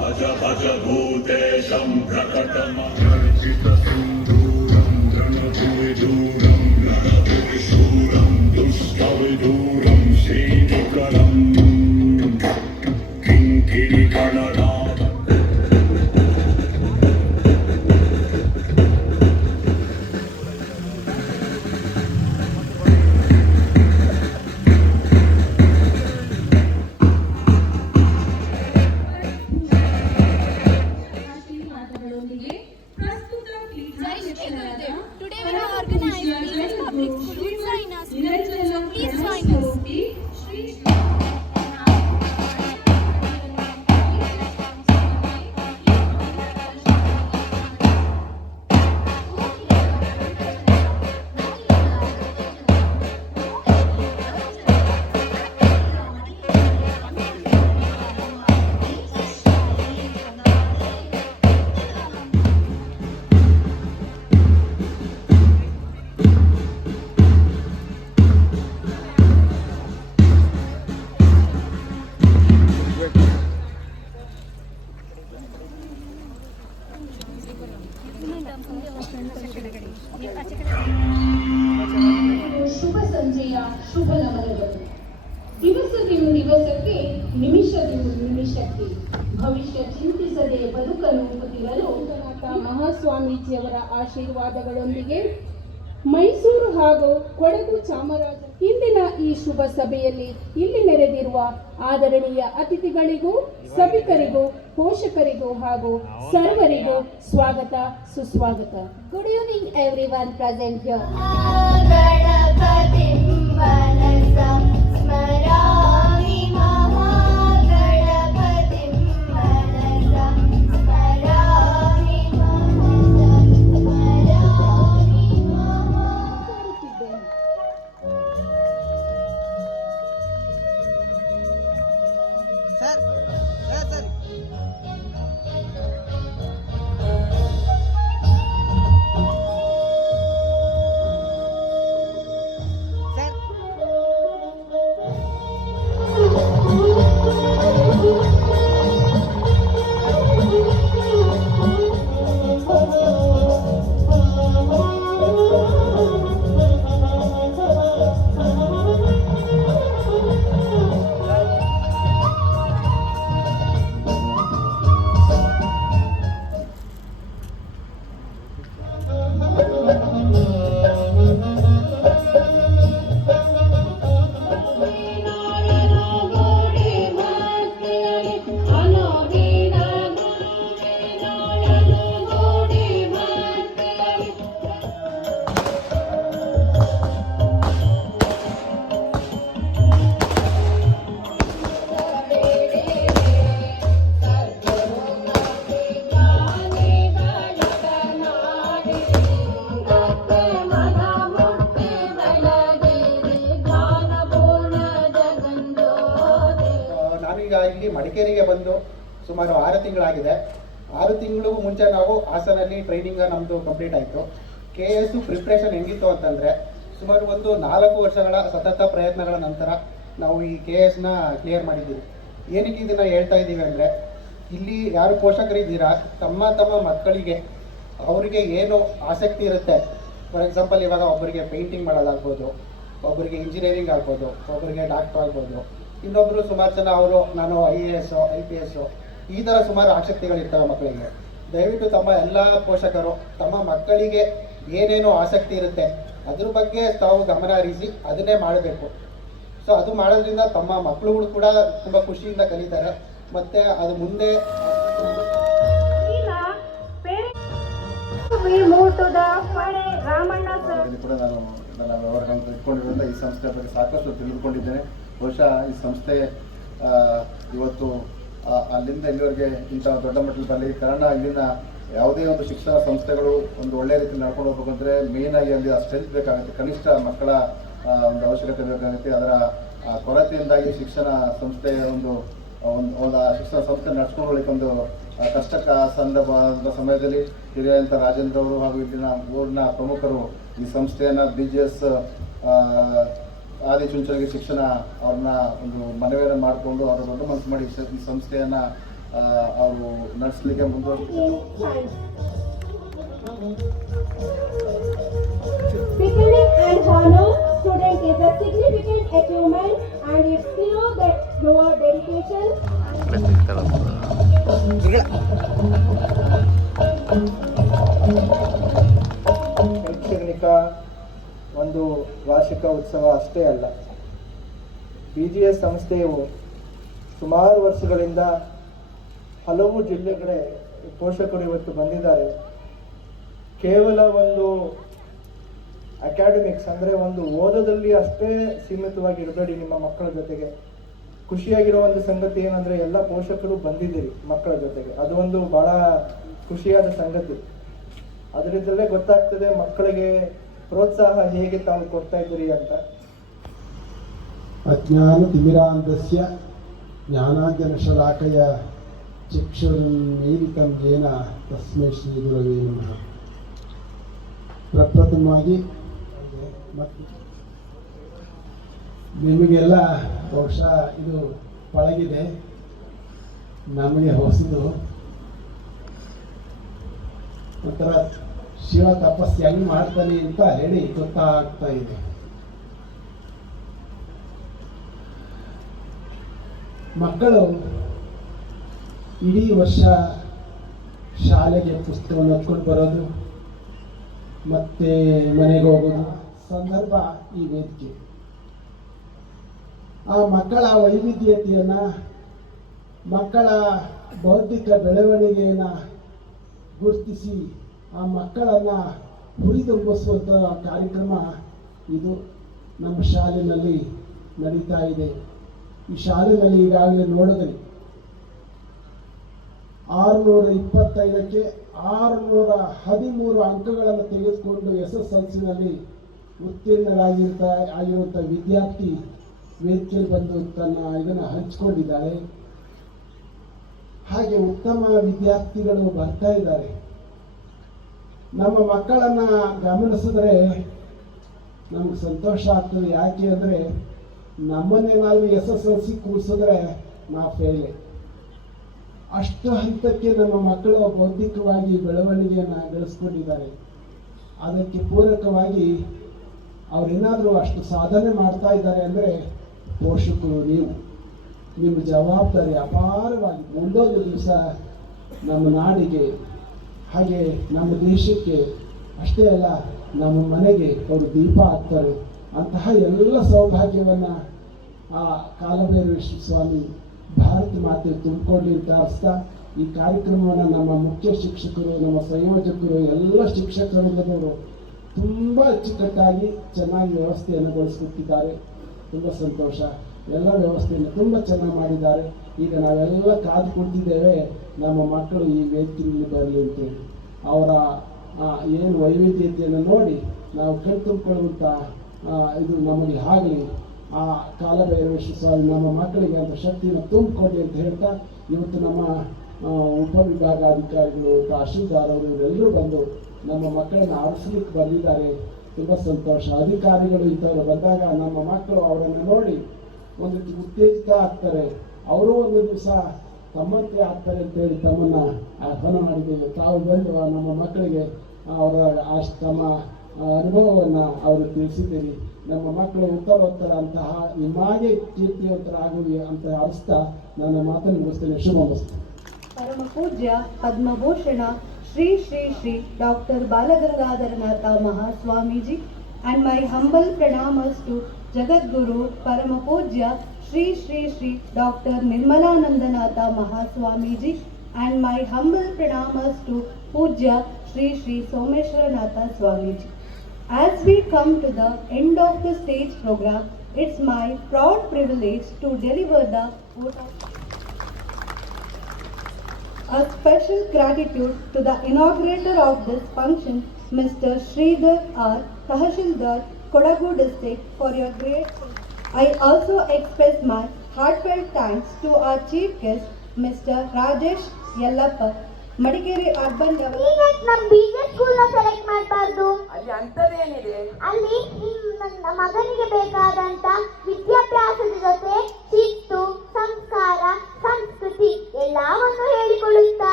भज भज भूतेशं प्रकटमर्जितसिन्दूरं रणभुविदूरं रणभुविशूरं दुष्टविदूरं श्रीनिकरम् किङ्किणिकणनाद Jai Shri Gurudev. Today we have organized Venus Public School. in us. ಚಿಂತಿಸದೆ ಬದುಕನ್ನು ಹೊತ್ತಿರಲು ಮಹಾಸ್ವಾಮೀಜಿಯವರ ಆಶೀರ್ವಾದಗಳೊಂದಿಗೆ ಮೈಸೂರು ಹಾಗೂ ಕೊಡಗು ಚಾಮರಾಜ ಇಂದಿನ ಈ ಶುಭ ಸಭೆಯಲ್ಲಿ ಇಲ್ಲಿ ನೆರೆದಿರುವ ಆದರಣೀಯ ಅತಿಥಿಗಳಿಗೂ ಸಭಿಕರಿಗೂ ಪೋಷಕರಿಗೂ ಹಾಗೂ ಸರ್ವರಿಗೂ ಸ್ವಾಗತ ಸುಸ್ವಾಗತ good evening everyone here. سر لا ನಾನೀಗ ಇಲ್ಲಿ ಮಡಿಕೇರಿಗೆ ಬಂದು ಸುಮಾರು ಆರು ತಿಂಗಳಾಗಿದೆ. ಆರು ತಿಂಗಳು ಮುಂಚೆ ನಾವು ಹಾಸನಲ್ಲಿ ಟ್ರೈನಿಂಗ್ ನಮ್ಮದು ಕಂಪ್ಲೀಟ್ ಆಯಿತು. ಕೆ ಎಸ್ ಪ್ರಿಪ್ರೇಷನ್ ಹೆಂಗಿತ್ತು ಅಂತಂದರೆ ಸುಮಾರು ಒಂದು ನಾಲ್ಕು ವರ್ಷಗಳ ಸತತ ಪ್ರಯತ್ನಗಳ ನಂತರ ನಾವು ಈ ಕೆ ಎಸ್ನ ಕ್ಲಿಯರ್ ಮಾಡಿದ್ದೀವಿ. ಏನಕ್ಕೆ ಇದನ್ನು ಹೇಳ್ತಾ ಇದ್ದೀವಿ ಅಂದರೆ ಇಲ್ಲಿ ಯಾರು ಪೋಷಕರಿದ್ದೀರಾ ತಮ್ಮ ತಮ್ಮ ಮಕ್ಕಳಿಗೆ ಅವರಿಗೆ ಏನು ಆಸಕ್ತಿ ಇರುತ್ತೆ. ಫಾರ್ ಎಕ್ಸಾಂಪಲ್ ಇವಾಗ ಒಬ್ಬರಿಗೆ ಪೇಂಟಿಂಗ್ ಮಾಡೋದಾಗ್ಬೋದು, ಒಬ್ಬರಿಗೆ ಇಂಜಿನಿಯರಿಂಗ್ ಆಗ್ಬೋದು, ಒಬ್ಬರಿಗೆ ಡಾಕ್ಟರ್ ಆಗ್ಬೋದು ಇನ್ನೊಬ್ಬರು ಸುಮಾರು ಜನ ಅವರು ನಾನು I A S I P S ಈ ಥರ ಸುಮಾರು ಆಸಕ್ತಿಗಳಿರ್ತವೆ ಮಕ್ಕಳಿಗೆ. ದಯವಿಟ್ಟು ತಮ್ಮ ಎಲ್ಲ ಪೋಷಕರು ತಮ್ಮ ಮಕ್ಕಳಿಗೆ ಏನೇನು ಆಸಕ್ತಿ ಇರುತ್ತೆ ಅದ್ರ ಬಗ್ಗೆ ತಾವು ಗಮನ ಹರಿಸಿ ಅದನ್ನೇ ಮಾಡಬೇಕು. ಸೊ ಅದು ಮಾಡೋದ್ರಿಂದ ತಮ್ಮ ಮಕ್ಕಳುಗಳು ಕೂಡ ತುಂಬ ಖುಷಿಯಿಂದ ಕಲಿತಾರೆ. ಮತ್ತು ಅದು ಮುಂದೆ ಕೂಡ ನಾನು ನನ್ನ ವ್ಯವಹಾರಗಳನ್ನು ಇಟ್ಕೊಂಡಿರೋದ್ರಿಂದ ಈ ಸಂಸ್ಥೆ ಬಗ್ಗೆ ಸಾಕಷ್ಟು ತಿಳಿದುಕೊಂಡಿದ್ದೇನೆ. ಬಹುಶಃ ಈ ಸಂಸ್ಥೆ ಇವತ್ತು ಅಲ್ಲಿಂದ ಇಲ್ಲಿವರೆಗೆ ಇಂಥ ದೊಡ್ಡ ಮಟ್ಟದಲ್ಲಿ ಬರಲಿ ಕಾರಣ ಇಲ್ಲಿನ ಯಾವುದೇ ಒಂದು ಶಿಕ್ಷಣ ಸಂಸ್ಥೆಗಳು ಒಂದು ಒಳ್ಳೆಯ ರೀತಿಯಲ್ಲಿ ನಡ್ಕೊಂಡು ಹೋಗ್ಬೇಕಂದ್ರೆ ಆಗಿ ಅಲ್ಲಿ ಸ್ಟ್ರೆಂತ್ ಬೇಕಾಗುತ್ತೆ. ಕನಿಷ್ಠ ಮಕ್ಕಳ ಒಂದು ಅವಶ್ಯಕತೆ ಬೇಕಾಗುತ್ತೆ. ಅದರ ಆ, ಕೊರತೆಯಿಂದಾಗಿ ಶಿಕ್ಷಣ ಸಂಸ್ಥೆಯ ಒಂದು ಒಂದು ಒಂದು ಆ ಶಿಕ್ಷಣ ಸಂಸ್ಥೆ ನಡ್ಸ್ಕೊಂಡು ಒಂದು ಆ, ಕಷ್ಟಕ ಸಂದರ್ಭ ಸಮಯದಲ್ಲಿ ಹಿರಿಯಂತ ರಾಜೇಂದ್ರ ಅವರು ಹಾಗೂ ಇಲ್ಲಿನ ಊರಿನ ಪ್ರಮುಖರು ಈ ಸಂಸ್ಥೆಯನ್ನು ಬಿ ಜಿ ಎಸ್ ಆದಿ ಚುಂಚನಗಿ ಶಿಕ್ಷಣ ಅವ್ರನ್ನ ಒಂದು ಮನವಿಯನ್ನು ಮಾಡಿಕೊಂಡು ಅವರು ದೊಡ್ಡ ಮನಸ್ಸು ಮಾಡಿ ಈ ಸಂಸ್ಥೆಯನ್ನು ಅವರು ನಡೆಸಲಿಕ್ಕೆ ಮುಂದುವರಿಸಿದ್ರು ವಾರ್ಷಿಕ ಉತ್ಸವ ಅಷ್ಟೇ ಅಲ್ಲ. ಬಿ ಜಿ ಎಸ್ ಸಂಸ್ಥೆಯು ಸುಮಾರು ವರ್ಷಗಳಿಂದ ಹಲವು ಜಿಲ್ಲೆಗಳ ಪೋಷಕರು ಇವತ್ತು ಬಂದಿದ್ದಾರೆ. ಕೇವಲ ಒಂದು ಅಕಾಡೆಮಿಕ್ಸ್ ಅಂದರೆ ಒಂದು ಓದೋದಲ್ಲಿ ಅಷ್ಟೇ ಸೀಮಿತವಾಗಿ ಇರಬೇಡಿ ನಿಮ್ಮ ಮಕ್ಕಳ ಜೊತೆಗೆ. ಖುಷಿಯಾಗಿರೋ ಒಂದು ಸಂಗತಿ ಏನಂದರೆ ಎಲ್ಲ ಪೋಷಕರು ಬಂದಿದ್ದೀರಿ ಮಕ್ಕಳ ಜೊತೆಗೆ. ಅದು ಒಂದು ಬಹಳ ಖುಷಿಯಾದ ಸಂಗತಿ. ಅದರಿಂದಲೇ ಗೊತ್ತಾಗ್ತದೆ ಮಕ್ಕಳಿಗೆ ಪ್ರೋತ್ಸಾಹ ಹೇಗೆ ತಾವು ಕೊಡ್ತಾ ಇದ್ದೀರಿ ಅಂತ? ಅಜ್ಞಾನತಿಮಿರಾಂಧಸ್ಯ ಜ್ಞಾನಾಂಜನಶಲಾಕಯ ಚಕ್ಷುರುನ್ಮೀಲಿತಂ ಏನ ತಸ್ಮೈ ಶ್ರೀ ಗುರವೇ ನಮಃ. ಪ್ರಪ್ರಥಮವಾಗಿ ಮತ್ತು ನಿಮಗೆಲ್ಲ ಬಹುಶಃ ಇದು ಪಳಗಿದೆ. ನಮಗೆ ಹೊಸದು. ಒಂಥರ ಶಿವ ತಪಸ್ಸು ಹೆಂಗ್ ಮಾಡ್ತಾನೆ ಅಂತ ಹೇಳಿ ಗೊತ್ತಾಗ್ತಾ ಇದೆ. ಮಕ್ಕಳು ಇಡೀ ವರ್ಷ ಶಾಲೆಗೆ ಪುಸ್ತಕವನ್ನು ಹೊತ್ಕೊಂಡು ಬರೋದು, ಮತ್ತೆ ಮನೆಗೆ ಹೋಗೋದು, ಸಂದರ್ಭ ಈ ವೇದಿಕೆ. ಆ ಮಕ್ಕಳ ವೈವಿಧ್ಯತೆಯನ್ನು, ಮಕ್ಕಳ ಬೌದ್ಧಿಕ ಬೆಳವಣಿಗೆಯನ್ನು ಗುರುತಿಸಿ ಆ ಮಕ್ಕಳನ್ನು ಹುರಿದುಂಬಿಸುವಂಥ ಕಾರ್ಯಕ್ರಮ ಇದು ನಮ್ಮ ಶಾಲೆಯಲ್ಲಿ ನಡೀತಾ ಇದೆ. ಈ ಶಾಲೆಯಲ್ಲಿ ಈಗಾಗಲೇ ನೋಡಿದ್ರಿ. ಆರುನೂರ ಇಪ್ಪತ್ತೈದಕ್ಕೆ ಆರುನೂರ ಹದಿಮೂರು ಅಂಕಗಳನ್ನು ತೆಗೆದುಕೊಂಡು ಎಸ್ ಎಸ್ ಎಲ್ ಸಿನಲ್ಲಿ ಉತ್ತೀರ್ಣರಾಗಿರ್ತ ಆಗಿರುವಂಥ ವಿದ್ಯಾರ್ಥಿ ವೇದಿಕೆಯಲ್ಲಿ ಬಂದು ತನ್ನ ಇದನ್ನು ಹಂಚಿಕೊಂಡಿದ್ದಾಳೆ ಹಾಗೆ ಉತ್ತಮ ವಿದ್ಯಾರ್ಥಿಗಳು ಬರ್ತಾ ಇದ್ದಾರೆ. ನಮ್ಮ ಮಕ್ಕಳನ್ನ ಗಮನಿಸಿದ್ರೆ ನಮ್ಗೆ ಸಂತೋಷ ಆಗ್ತದೆ. ಯಾಕೆ ಅಂದರೆ ನಮ್ಮನ್ನೇನಾದ್ರು ಎಸ್ ಎಸ್ ಎಲ್ ಸಿ ಕೂರಿಸಿದ್ರೆ ನಾ ಫೇಲೆ ಅಷ್ಟು ಹಂತಕ್ಕೆ ನಮ್ಮ ಮಕ್ಕಳು ಬೌದ್ಧಿಕವಾಗಿ ಬೆಳವಣಿಗೆಯನ್ನು ಗಳಿಸ್ಕೊಂಡಿದ್ದಾರೆ ಅದಕ್ಕೆ ಪೂರಕವಾಗಿ ಅವರೇನಾದರೂ ಅಷ್ಟು ಸಾಧನೆ ಮಾಡ್ತಾ ಇದ್ದಾರೆ ಅಂದರೆ ಪೋಷಕರು ನೀವು. ನಿಮ್ಮ ಜವಾಬ್ದಾರಿ ಅಪಾರವಾಗಿ. ಮುಂದೊಂದು ದಿವಸ ನಮ್ಮ ನಾಡಿಗೆ ಹಾಗೆ ನಮ್ಮ ದೇಶಕ್ಕೆ ಅಷ್ಟೇ ಅಲ್ಲ, ನಮ್ಮ ಮನೆಗೆ ಅವರು ದೀಪ ಹಾಕ್ತಾರೆ. ಅಂತಹ ಎಲ್ಲ ಸೌಭಾಗ್ಯವನ್ನು ಆ ಕಾಲಭೈರವೇಶ್ವರ ಸ್ವಾಮಿ ಭಾರತ ಮಾತೆ ತುಂಬಿಕೊಳ್ಳಿ ಅಂತ ಈ ಕಾರ್ಯಕ್ರಮವನ್ನು ನಮ್ಮ ಮುಖ್ಯ ಶಿಕ್ಷಕರು, ನಮ್ಮ ಸಂಯೋಜಕರು, ಎಲ್ಲ ಶಿಕ್ಷಕರಿಂದವರು ತುಂಬ ಅಚ್ಚುಕಟ್ಟಾಗಿ ಚೆನ್ನಾಗಿ ವ್ಯವಸ್ಥೆಯನ್ನು ಗೊಳಿಸ್ಕೊಟ್ಟಿದ್ದಾರೆ. ತುಂಬ ಸಂತೋಷ. ಎಲ್ಲ ವ್ಯವಸ್ಥೆಯನ್ನು ತುಂಬ ಚೆನ್ನಾಗಿ ಮಾಡಿದ್ದಾರೆ. ಈಗ ನಾವೆಲ್ಲ ಕಾದು ಕುಳಿತಿದ್ದೇವೆ ನಮ್ಮ ಮಕ್ಕಳು ಈ ವೇದಿಕೆಯಲ್ಲಿ ಬರಲಿ ಅಂತೇಳಿ. ಅವರ ಏನು ವೈವಿಧ್ಯತೆಯನ್ನು ನೋಡಿ ನಾವು ಕಣ್ತುಂಬಿಕೊಳ್ಳುವಂಥ ಇದು ನಮಗೆ ಆಗಲಿ. ಆ ಕಾಲಭೈರವೇಶ್ವರ ಸ್ವಾಮಿ ನಮ್ಮ ಮಕ್ಕಳಿಗೆ ಅಂತ ಶಕ್ತಿಯನ್ನು ತುಂಬಿಕೊಡಿ ಅಂತ ಹೇಳ್ತಾ ಇವತ್ತು ನಮ್ಮ ಉಪ ಉಪವಿಭಾಗಾಧಿಕಾರಿಗಳು ಅವರು, ಇವರೆಲ್ಲರೂ ಬಂದು ನಮ್ಮ ಮಕ್ಕಳನ್ನು ಆರಿಸ್ಲಿಕ್ಕೆ ಬಂದಿದ್ದಾರೆ. ತುಂಬ ಸಂತೋಷ. ಅಧಿಕಾರಿಗಳು ಇಂಥವ್ರು ಬಂದಾಗ ನಮ್ಮ ಮಕ್ಕಳು ಅವರನ್ನು ನೋಡಿ ಒಂದು ಉತ್ತೇಜಿತ ಆಗ್ತಾರೆ. ಅವರು ಒಂದು ದಿವಸ ತಮ್ಮಂತೆ ಆಗ್ತಾರೆ ಅಂತೇಳಿ ತಮ್ಮನ್ನ ಆಹ್ವಾನ ಮಾಡಿದ್ದೇವೆ. ತಾವು ಬಂದು ನಮ್ಮ ಮಕ್ಕಳಿಗೆ ಅವರ ತಮ್ಮ ಅನುಭವವನ್ನು ಅವರು ತಿಳಿಸಿದ್ದೀರಿ. ನಮ್ಮ ಮಕ್ಕಳು ಉತ್ತರೋತ್ತರ ಅಂತಹ ನಿಮ್ಮಾಗೆ ಆಗುವಿ ಅಂತ ಅರಿಸ್ತಾ ನನ್ನ ಮಾತನ್ನು ಮುಗಿಸ್ತೇನೆ. ಶುಭ ಮುಗಿಸ್ತೇನೆ ಪರಮ ಪೂಜ್ಯ Padmabhushan Shri Shri Shri doctor Balagangadharanatha Mahaswamiji. And my humble pranams to Jagadguru Parama Pujya Sri Sri Sri Dr. Nirmalanandanatha Mahaswamiji and my humble pranamas to Pujya Sri Sri Someshwaranatha Swamiji. As we come to the end of the stage program, it's my proud privilege to deliver the vote of a special gratitude to the inaugurator of this function, Mr. Sridhar R. Tahashildar, Kodagu district, for your great. I also express my heartfelt thanks to our chief guest, Mr. Rajesh Yellappa, Madikeri Urban Development. ಈಗ ನಮ್ ಬೀಜ ಸ್ಕೂಲ್ನ select ಮಾಡಬಾರ್ದು ಅಲ್ಲಿ ಅಂತದೇನಿದೆ ಅಲ್ಲಿ ನಿಮ್ ನನ್ನ ಮಗನಿಗೆ ಬೇಕಾದಂತ